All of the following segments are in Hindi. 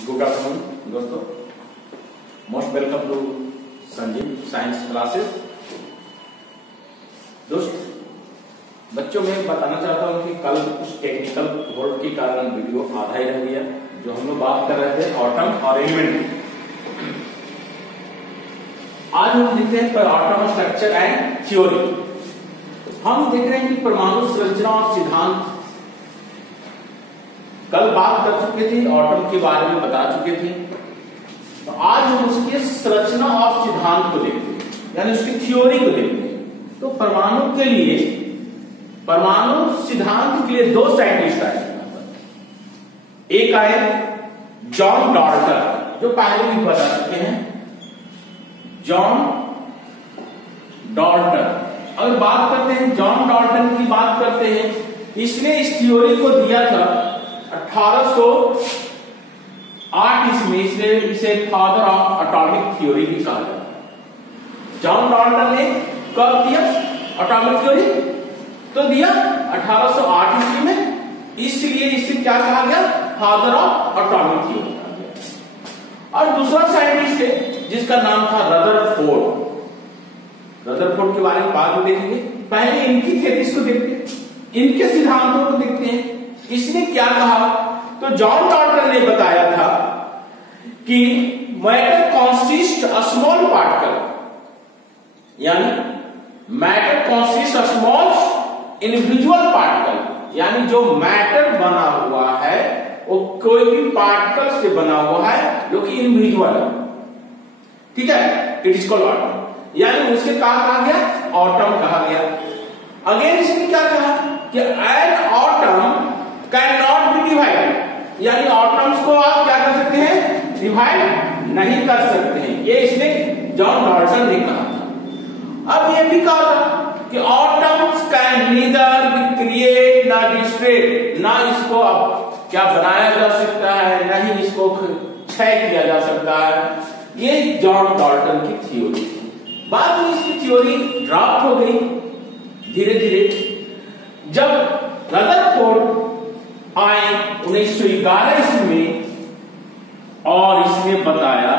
गुड आफ्टरनून दोस्तों, most welcome to Sanjeev science classes. दोस्त बच्चों में बताना चाहता हूं कि कल कुछ टेक्निकल फॉल्ट के कारण वीडियो आधा ही रह गया। जो हम लोग बात कर रहे थे ऑटम और एलिमेंट, आज हम देखते हैं ऑटम स्ट्रक्चर एंड थ्योरी। हम देख रहे हैं कि परमाणु संरचना और सिद्धांत कल बात कर चुके थे, ऑटम के बारे में बता चुके थे। तो आज हम उसके संरचना और सिद्धांत को देखते हैं, यानी उसकी थ्योरी को देखते हैं। तो परमाणु के लिए, परमाणु सिद्धांत के लिए दो साइंटिस्ट आए। एक आए जॉन डाल्टन, जो पहले भी बता चुके हैं, जॉन डाल्टन। अगर बात करते हैं जॉन डाल्टन की, बात करते हैं, इसने इस थ्योरी को दिया था 1808 ईस्वी में। इसलिए इसे फादर ऑफ एटॉमिक थ्योरी भी कहा जाता है। जॉन डाल्टन ने कब दिया एटॉमिक थ्योरी? तो दिया 1808 ईस्वी में, इसलिए इसे क्या कहा गया? फादर ऑफ एटॉमिक थ्योरी कहा गया। और दूसरा साइंटिस्ट है जिसका नाम था रदरफोर्ड। रदरफोर्ड के बारे में बाद में देखेंगे, पहले इनकी थ्योरीज को देखते हैं, इनके सिद्धांतों को देखते हैं। इसने क्या कहा? तो जॉन डाल्टन ने बताया था कि matter consist a small particle, यानी matter consist a small individual particle, यानी जो मैटर बना हुआ है वो कोई भी पार्टिकल से बना हुआ है जो कि इंडिविजुअल है। ठीक है, इट इज कॉल्ड ऑटम, यानी उसे कहा गया ऑटम कहा गया। अगेन इसने क्या कहा कि an atom can not be divide, यानी ऑटम्स को आप क्या कर सकते हैं? डिवाइड नहीं कर सकते हैं। ये इसने जॉन डाल्टन ने कहा था। अब ये भी कहा था कि autumns can neither be create ना डिस्ट्रॉय, ना इसको अब क्या बनाया जा सकता है, ना ही इसको क्षय किया जा सकता है। ये जॉन डाल्टन की थ्योरी थी। बाद में इसकी थ्योरी ड्रॉप हो गई धीरे धीरे। जब रदरफोर्ड आए 1911 ईस्वी में, और इसने बताया,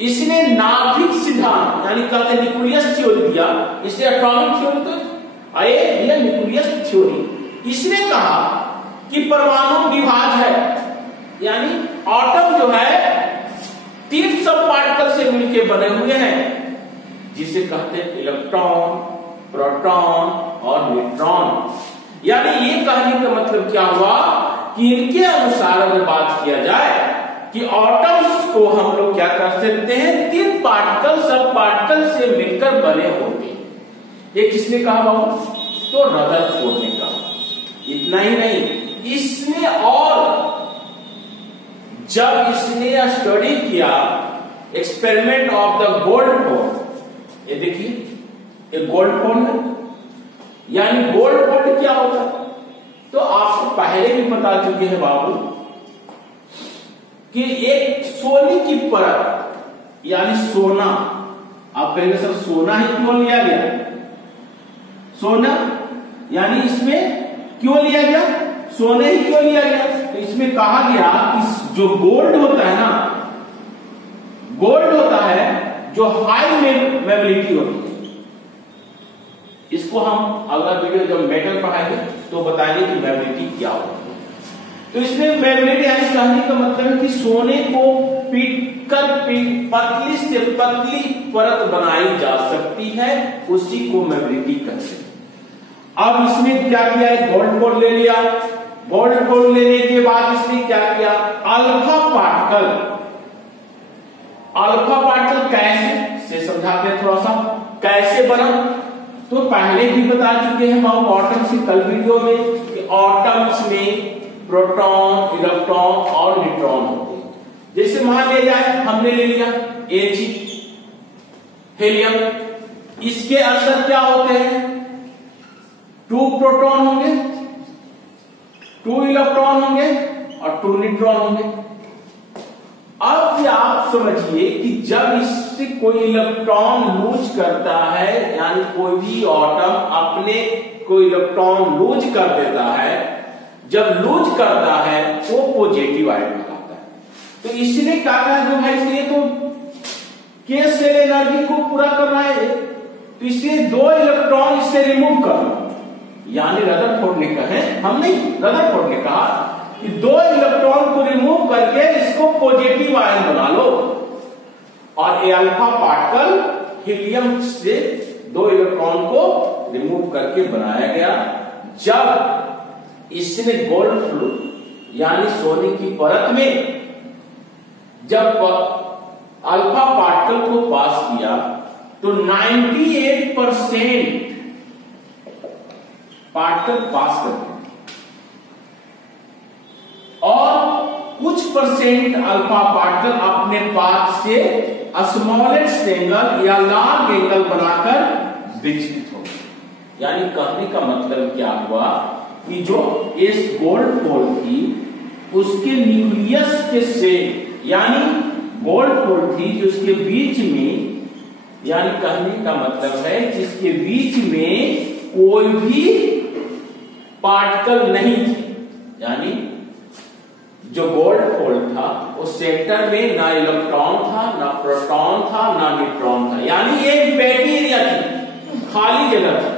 इसने नाभिक सिद्धांत यानी कहते न्यूक्लियस थ्योरी दिया। इसने एटॉमिक थ्योरी तो आए दिया, न्यूक्लियस थ्योरी। इसने कहा कि परमाणु विभाज है, यानी ऑटम जो है 3 सब पार्टिकल से मिलकर बने हुए हैं, जिसे कहते हैं इलेक्ट्रॉन, प्रोटॉन और न्यूट्रॉन। यानी ये कहने का मतलब क्या हुआ कि इनके अनुसार अगर बात किया जाए कि ऑटम्स को हम लोग क्या कर सकते हैं? 3 पार्टिकल सब पार्टिकल से मिलकर बने होते हैं। ये किसने कहा बाबू? तो रदरफोर्ड ने कहा। इतना ही नहीं, इसने और जब इसने स्टडी किया एक्सपेरिमेंट ऑफ द गोल्डफोर्ड, ये देखिए ये गोल्डफोर्ड है, यानी गोल्डफोर्ड क्या होता है? तो आपको पहले भी बता चुके हैं बाबू कि एक सोने की परत, यानी सोना, आप कहेंगे सर सोना ही क्यों लिया गया? सोना यानी इसमें क्यों लिया गया? सोने ही क्यों लिया गया? तो इसमें कहा गया कि जो गोल्ड होता है ना, गोल्ड होता है जो हाई मेबिलिटी होती है। इसको हम अगला वीडियो जब मेटल पढ़ाएंगे तो बताएंगे कि मेबिलिटी क्या होती है। तो इसमें मेबिलिटी यानी कहने का मतलब है कि सोने को पीटकर पतली से पतली परत बनाई जा सकती है, उसी को मेबिलिटी कहते हैं। अब इसने क्या किया है? गोल्डफोर्ड ले लिया। गोल्डफोर्ड लेने के बाद इसने क्या किया? Alpha particle. अल्फा पार्टिकल कैसे से समझाते हैं थोड़ा सा, कैसे बना? तो पहले भी बता चुके हैं बाबू ऑटम्स की कल वीडियो में कि ऑटम्स में प्रोटॉन, इलेक्ट्रॉन और न्यूट्रॉन होते हैं। जैसे मान लिया जाए हमने ले लिया He, हेलियम, इसके अंदर क्या होते हैं? 2 प्रोटॉन होंगे, 2 इलेक्ट्रॉन होंगे और 2 न्यूट्रॉन होंगे। अब आप समझिए कि जब इससे कोई इलेक्ट्रॉन लूज करता है, यानी कोई भी एटम अपने कोई इलेक्ट्रॉन लूज कर देता है, जब लूज करता है वो पॉजिटिव आयन कहलाता है। तो इसने क्या कहा जो भाई ये तो के सेल एनर्जी को पूरा कर रहा है, तो इसलिए 2 इलेक्ट्रॉन इससे रिमूव कर लो। यानी रदरफोर्ड ने कहा, हम नहीं, रदरफोर्ड ने कहा कि 2 इलेक्ट्रॉन को रिमूव करके इसको पॉजिटिव आयन बना लो। और ये अल्फा पार्टिकल हीलियम से 2 इलेक्ट्रॉन को रिमूव करके बनाया गया। जब इसने गोल्ड फ्लूइड यानी सोने की परत में जब अल्फा पार्टिकल को पास किया तो 98% पार्टिकल पास करते हैं और कुछ परसेंट अल्फा पार्टिकल अपने पाथ से स्मॉलेस्ट एंगल या लार्ज एंगल बनाकर विचलित हो गए। यानी कहने का मतलब क्या हुआ कि जो इस गोल्ड पोल थी उसके न्यूक्लियस के से यानी गोल्ड पोल थी कि उसके बीच में, यानी कहने का मतलब है कि इसके बीच में कोई भी पार्टिकल नहीं थे। यानी जो गोल्ड पोल था उस सेंटर में ना इलेक्ट्रॉन था, ना प्रोटॉन था, ना न्यूट्रॉन था। यानी ये एम्प्टी एरिया थी, खाली जगह थी।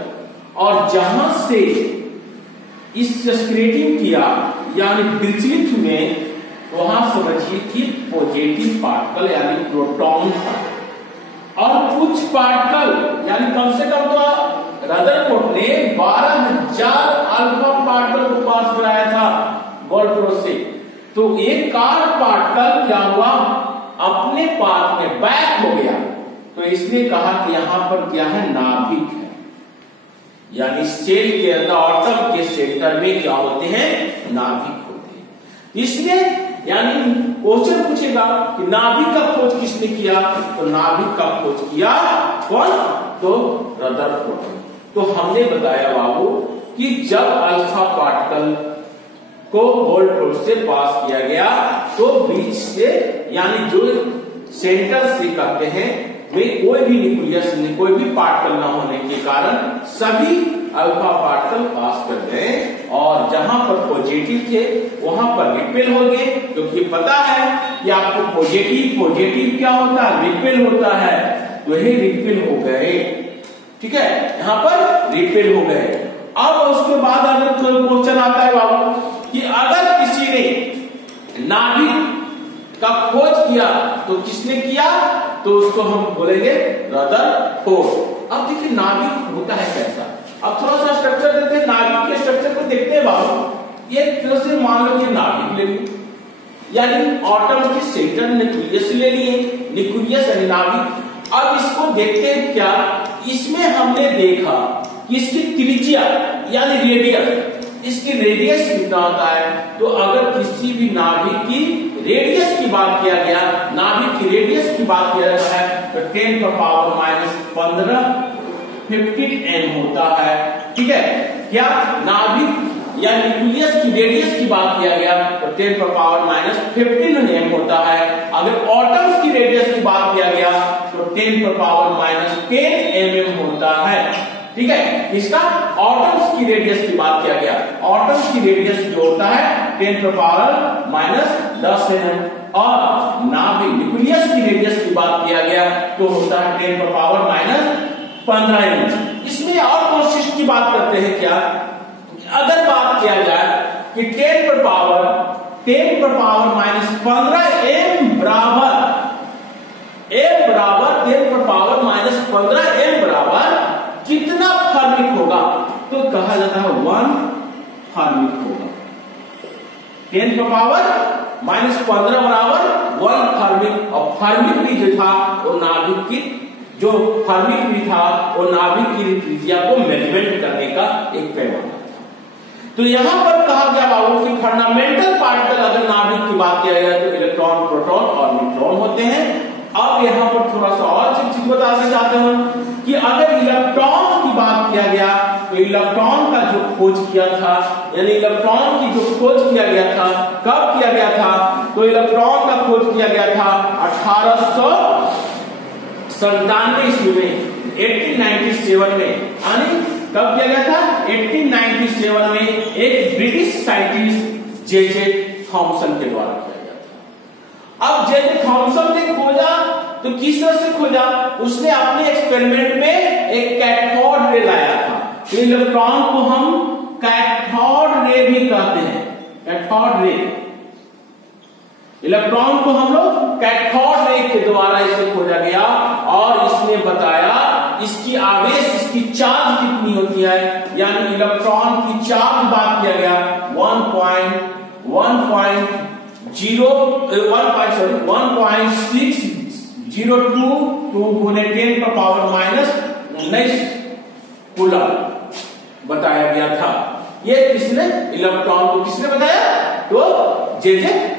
और जहां से इस स्क्रेटिंग किया यानी विचलित हुए, वहां समझिए कि पॉजिटिव पार्टिकल यानी प्रोटॉन था और कुछ पार्टिकल यानी कम से कम तो रदरफोर्ड ने 12,000 अल्फा पार्टिकल को पास कराया था गोल्ड पोल से। तो एक कार पार्टिकल क्या हुआ, अपने पाथ में बैक हो गया। तो इसने कहा कि यहां पर क्या है, नाभिक है। यानी सेल के अंदर एटम के सेंटर में क्या होते हैं, नाभिक होते हैं। इसलिए यानी क्वेश्चन पूछेगा कि नाभिक का खोज किसने किया, तो नाभिक का खोज किया कौन, तो रदरफोर्ड। तो हमने बताया बाबू कि जब अल्फा पार्टिकल को गोल्ड पोल से पास किया गया तो बीच से यानी जो सेंटर से कहते हैं वे कोई भी न्यूक्लियस नहीं, कोई भी पार्टिकल न होने के कारण सभी अल्फा पार्टिकल पास कर गए और जहां पर पॉजिटिव थे वहां पर रिपेल हो गए। क्योंकि पता है कि आपको पॉजिटिव क्या होता है, रिपेल होता है। तो ये रिपेल हो गए, ठीक है, यहां पर रिपेल हो गए। अब उसके बाद अगर कोई क्वेश्चन आता है बाबू कि अगर किसी ने नाभिक का खोज किया तो किसने किया, तो उसको हम बोलेंगे रदरफोर्ड। अब देखिए नाभिक होता है कैसा, अब थोड़ा सा स्ट्रक्चर देते हैं, नाभिक के स्ट्रक्चर को देखते हैं बाबू। ये तरह से मान लो ये नाभिक ले लिए, यानी एटम के सेंटर न्यूक्लियस ले लिए, न्यूक्लियस यानी नाभिक। अब इसको देखते हैं क्या, इसमें हमने देखा कि इसकी त्रिज्या यानी रेडियस, इसकी रेडियस कितना होता है। तो अगर किसी भी नाभिक की रेडियस की बात किया गया, नाभिक की रेडियस की बात किया जाता है तो 10⁻⁻15 15 m होता है, ठीक है। क्या नाभिक या न्यूक्लियस की रेडियस की बात किया गया तो 10⁻⁻15 m होता है। अगर एटम्स की रेडियस की बात किया गया तो 10⁻⁻10 mm होता है, ठीक है। इसका एटम्स की रेडियस की बात किया गया, एटम्स की रेडियस जो होता है 10⁻10 mm और नाभिक न्यूक्लियस की रेडियस की बात किया गया तो होता है 10⁻15 mm। इसमें और कोशिश की बात करते हैं क्या, अगर बात किया जाए कि 10⁻15 m बराबर 10⁻15 m बराबर कितना फर्मिक होगा, तो कहा जाता है 1 फर्मिक होगा। 10⁻15 बराबर 1 फर्मिक। और फर्मिक भी जो था वो नाभिक की जो फर्मिक भी था वो नाभिक की त्रिज्या को मेजरमेंट करने का एक पैमाना था। तो यहां पर कहा गया बाबू कि फंडामेंटल पार्टिकल अगर नाभिक की बात किया जाए तो इलेक्ट्रॉन, प्रोटॉन और न्यूट्रॉन होते हैं। अब यहां पर थोड़ा सा और चीज बताना चाहते हैं कि अगर इलेक्ट्रॉन की बात किया गया तो इलेक्ट्रॉन का जो खोज किया था, यानी इलेक्ट्रॉन की जो खोज किया गया था, कब किया गया था, तो इलेक्ट्रॉन का खोज किया गया था 1897 ईस्वी में, 1897 में। यानी कब किया गया था, 1897 में एक ब्रिटिश साइंटिस्ट जे थॉमसन के द्वारा किया गया था। अब जे थॉमसन ने खोजा तो किस तरह से खोजा, उसने अपने एक्सपेरिमेंट में एक कैथोड रे लाया था। तो इलेक्ट्रॉन को हम कैथोड रे भी कहते हैं, कैथोड रे। इलेक्ट्रॉन को हम लोग कैथोड रे के द्वारा इसे खोजा गया और इसने बताया इसकी आवेश, इसकी चार्ज कितनी होती है, यानी इलेक्ट्रॉन की चार्ज बात किया गया 1.602 गुने 10⁻⁹ कूलम बताया गया था। ये किसने, इलेक्ट्रॉन को किसने बताया, तो जे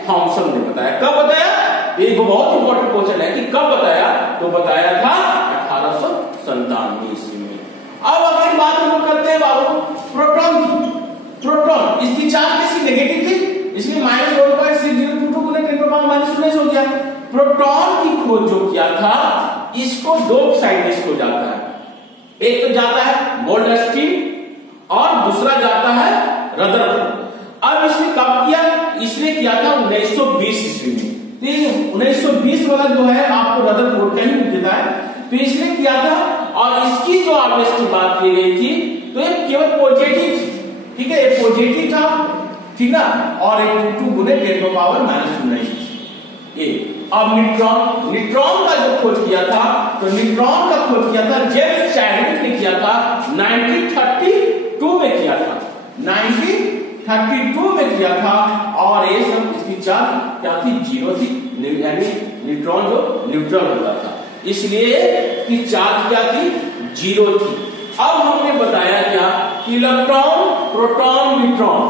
थॉमसन ने बताया। कब बताया, एक बहुत इंपॉर्टेंट क्वेश्चन है कि कब बताया, तो बताया था 1897 ईस्वी में। अब अगली बात हम करते हैं बाबू प्रोटॉन की। प्रोटॉन, इसकी चार्ज किसी नेगेटिव थी, इसलिए -1.6022 गुने 10⁻⁻⁹ हो गया। प्रोटॉन की खोज जो किया था, इसको दो साइंटिस्ट को जाता है, एक तो जाता है गोल्डस्टीन और दूसरा जाता है रदरफोर्ड। अब इसने कब किया, इसने किया था 1920 ईस्वी में। 1920 वाला जो है आपको रदरफोर्ड का ही मिलता है, तो इसने किया था और इसकी जो आवेश की बात की गई थी तो ये केवल पॉजिटिव थी, ठीक है, ये पॉजिटिव था, ठीक ना, और 2 गुने 10⁻⁻⁹ ये। अब न्यूट्रॉन का जो खोज किया था, तो न्यूट्रॉन का खोज किया था जेम्स चैडविक ने किया था 1932 में किया था, 1932 में किया था। और ये सब इसकी चार्ज क्या थी, 0 थी, यानी न्यूट्रॉन जो न्यूट्रल होता था, इसलिए की चार्ज क्या थी, 0 थी। अब हमने बताया क्या कि इलेक्ट्रॉन, प्रोटॉन, न्यूट्रॉन,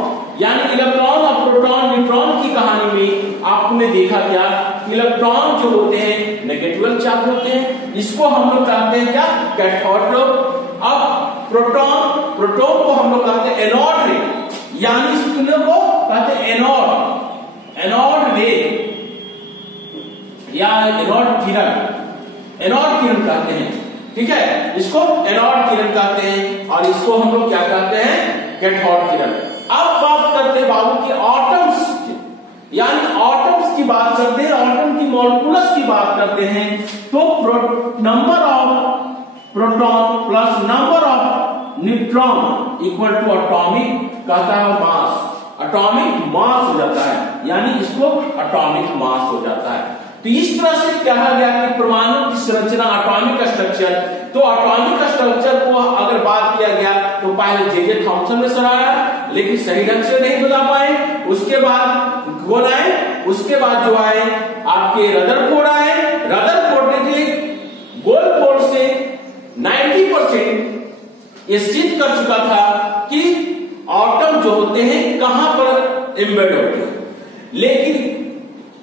यानी इलेक्ट्रॉन और प्रोटॉन न्यूट्रॉन की कहानी में आपने देखा क्या, इलेक्ट्रॉन जो होते हैं नेगेटिव चार्ज होते हैं, इसको हम लोग कहते हैं क्या, कैथोड। अब प्रोटॉन को हम लोग कहते हैं एनोड रे, यानी इसको कहते हैं एनोड रे या एनोड किरण कहते हैं, ठीक है, इसको एनोड किरण कहते हैं और इसको हम लोग क्या कहते हैं, कैथोड किरण। अब बात करते हैं बाबू की एटम्स, यानी एटम्स की बात करते हैं, एटम की मॉलिक्यूल्स की बात करते हैं, तो number of proton plus number of neutron equal to atomic कहता है मास, एटॉमिक मास हो जाता है, यानी इसको एटॉमिक मास हो जाता है। तो इस तरह से कहा गया कि परमाणु की संरचना, एटॉमिक स्ट्रक्चर, तो एटॉमिक स्ट्रक्चर को अगर बात किया गया तो पहले जे थॉमसन ने सराहा, लेकिन सही ढंग से नहीं बता पाए। उसके बाद कौन आए, उसके बाद जो आए आपके रदरफोर्ड आए। रदरफोर्ड ने गोल्डफोर्ड से 90% ये सिद्ध कर चुका था कि एटम जो होते हैं कहां पर एम्बेड होते हैं, लेकिन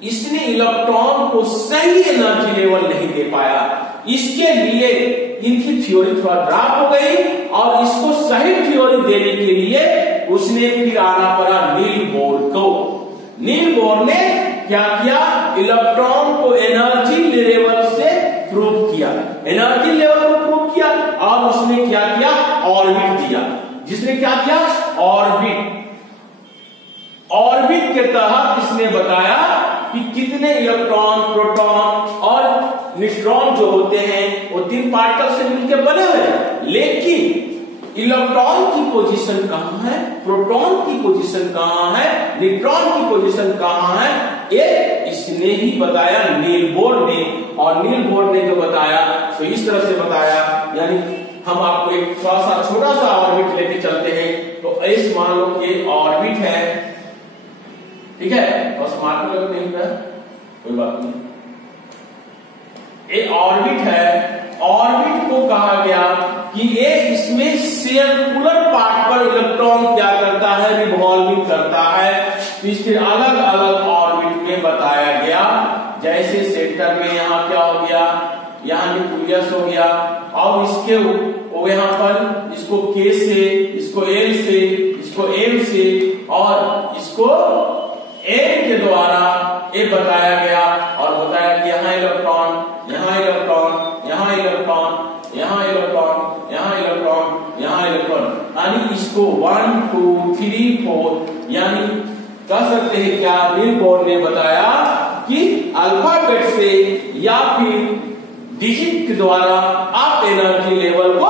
इसने इलेक्ट्रॉन को सही एनर्जी लेवल नहीं दे पाया। इसके लिए इनकी थ्योरी थोड़ा ड्रॉप हो गई और इसको सही थ्योरी देने के लिए उसने फिर आना पड़ा नील बोर को। नील बोर ने क्या किया, इलेक्ट्रॉन को एनर्जी लेवल से प्रूव किया, एनर्जी लेवल को प्रूव किया और उसने क्या किया, ऑर्बिट दिया। जिसने क्या किया, ऑर्बिट के तहत इसने बताया कि कितने इलेक्ट्रॉन, प्रोटॉन और न्यूट्रॉन जो होते हैं वो 3 पार्टिकल से मिलकर बने हुए हैं, लेकिन इलेक्ट्रॉन की पोजीशन कहां है, प्रोटॉन की पोजीशन कहां है, न्यूट्रॉन की पोजीशन कहां है, ये इसने ही बताया नील बोर ने। और नील बोर ने जो बताया तो इस तरह से बताया, यानी हम आपको एक थोड़ा सा छोटा सा ऑर्बिट लेके चलते हैं। तो ऐसे मान लो कि ऑर्बिट है, ठीक है, बस मार्कर नहीं है, कोई बात नहीं, एक ऑर्बिट है। ऑर्बिट को कहा गया कि ये इसमें सर्कुलर पार्ट पर इलेक्ट्रॉन क्या करता है, रिवॉल्विंग करता है। इसके अलग अलग ऑर्बिट में बताया गया, जैसे सेंटर में यहाँ क्या हो गया, यहाँ न्यूक्लियस हो गया, और इसके यहाँ पर इसको के से, इसको एल से, इसको एम से और इसको एम के द्वारा ये बताया गया और बताया कि यहाँ इलेक्ट्रॉन, यहाँ इलेक्ट्रॉन, यहाँ इलेक्ट्रॉन, यहाँ इलेक्ट्रॉन, यहाँ इलेक्ट्रॉन, यहाँ इलेक्ट्रॉन, यानी इसको 1 2 3 4 यानी कह सकते हैं क्या, नील बोर ने बताया कि अलग के द्वारा आप एनर्जी लेवल को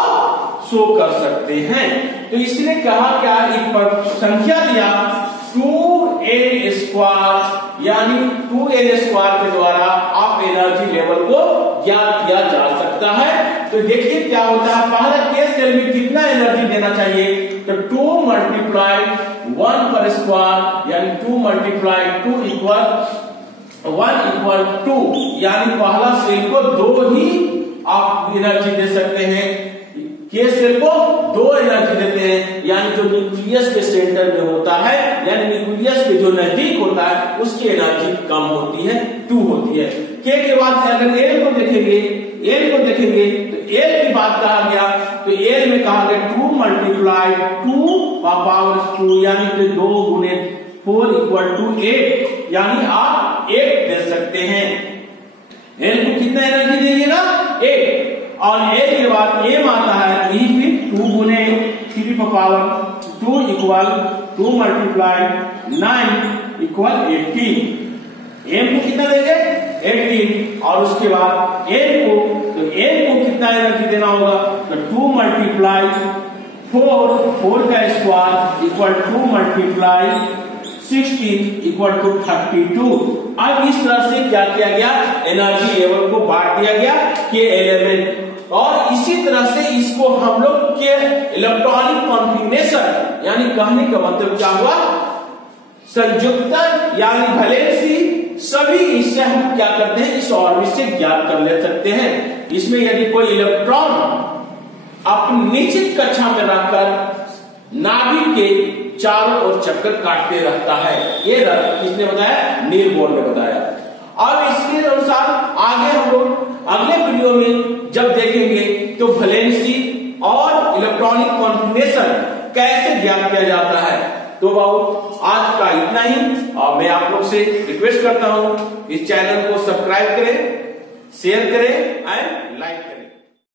शो कर सकते हैं। तो इसने कहा क्या, एक संख्या दिया 2n² यानी 2n² के द्वारा आप एनर्जी लेवल को ज्ञात किया जा सकता है। तो देखिए क्या होता है, पहला केस सेल में कितना एनर्जी देना चाहिए, तो 2 × 1 पर स्क्वायर यानी 2 × 2 = 1 = 2, यानी पहला सेल को 2 ही आप एनर्जी दे सकते हैं, केस सेल को 2 एनर्जी देते हैं, यानी जो न्यूक्लियस के सेंटर में होता है यानी न्यूक्लियस के जो नजदीक होता है उसकी एनर्जी कम होती है, 2 होती है। के बाद अगर एल को देखेंगे तो एल की बात कहा गया, तो एल में कहा गया 2 × 2 यानी कि 2 × 4 = 8, यानी आप 8 दे सकते हैं। एल को कितना एनर्जी देंगे, 8। और ए के बाद एम आता है, ई भी 2 × 3 × 2 = 2 × 9 = 18। एम को कितना देंगे, 18। और उसके बाद एन को कितना एनर्जी देना होगा, तो 2 × 4 का स्क्वायर = 2 × 16 = 32। अब इस तरह से क्या किया गया, एनर्जी लेवल को बांट दिया गया के एलिमेंट, और इसी तरह से इसको हम लोग के इलेक्ट्रॉनिक कॉन्फिगरेशन यानी कहने का मतलब क्या हुआ, संयुक्ता यानी वैलेंसी, सभी इससे हम क्या करते हैं, इस ऑर्बिट से ज्ञात कर ले सकते हैं। इसमें यदि कोई इलेक्ट्रॉन अपनी निश्चित कक्षा में रखकर नाभिक के चारों ओर चक्कर काटते रहता है, ये किसने बताया, नील बोर ने बताया। और इसके अनुसार आगे हम लोग अगले वीडियो में जब देखेंगे तो वैलेंसी और इलेक्ट्रॉनिक कॉन्फिगरेशन कैसे ज्ञात किया जाता है। तो बाबू आज का इतना ही, और मैं आप लोग से रिक्वेस्ट करता हूं इस चैनल को सब्सक्राइब करें, शेयर करें एंड लाइक करें।